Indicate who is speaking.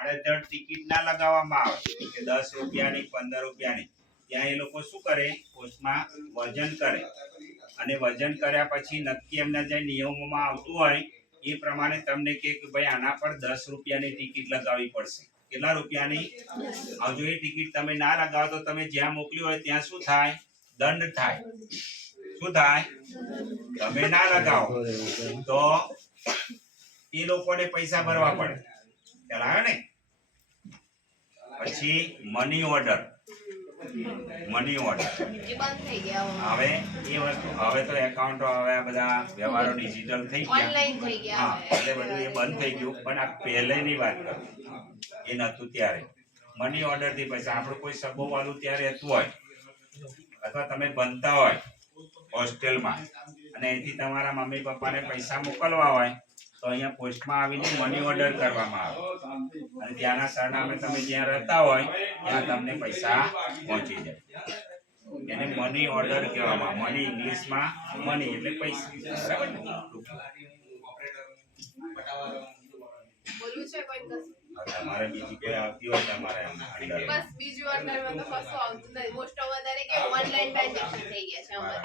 Speaker 1: આડેધડ ટિકિટ ના લગાવવામાં આવે. કે દસ રૂપિયાની, પંદર રૂપિયાની. ત્યાં એ લોકો શું કરે? પોસ્ટમાં વજન કરે. અને વજન કર્યા પછી નક્કી એમના જે નિયમોમાં આવતું હોય, એ પ્રમાણે તમને કે ભાઈ, આના પર દસ રૂપિયાની ટિકિટ લગાવવી પડશે. કેટલા રૂપિયાની? હવે એ ટિકિટ તમે ના લગાવો તો તમે જ્યાં મોકલ્યું હોય, ત્યાં શું થાય? દંડ થાય. શું થાય? તમે ના લગાવો. તો એ લોકોને પૈસા ભરવા પડે. ખ્યાલ આવ્યો ને? પછી મની ઓર્ડર મની ઓર્ડર હવે. એ વસ્તુ હવે તો એકાઉન્ટ હવે આ બધા વ્યવહારો ડિજિટલ થઈ ગયા. હા એટલે બધું એ બંધ થઈ ગયું. પણ આ પહેલેની વાત કરું. એ નતું ત્યારે. મની ઓર્ડરથી પૈસા આપણું કોઈ સબો વાળું ત્યારે રહેતું હોય. અથવા તમે બનતા હોય હોસ્ટેલમાં અને એથી તમારા મમ્મી પપ્પાને પૈસા મોકલવા હોય. તો અહીંયા પોસ્ટમાં આવીને મની ઓર્ડર કરવામાં આવે. અને ત્યાંના સરનામે તમે જ્યાં રહેતા હોય ત્યાં તમને પૈસા પહોંચી જાય. એને મની ઓર્ડર કહેવામાં મની ઇંગ્લિશમાં મની એટલે પૈસા. તમારે બીજી કોઈ આવતી હોય તમારે
Speaker 2: બસ બીજું અંડરમાં તો કશું આવતું નથી. મોસ્ટ ઓફ વધારે કે ઓનલાઈન ટ્રાન્ઝેક્શન થઈ ગયા છે અમારે.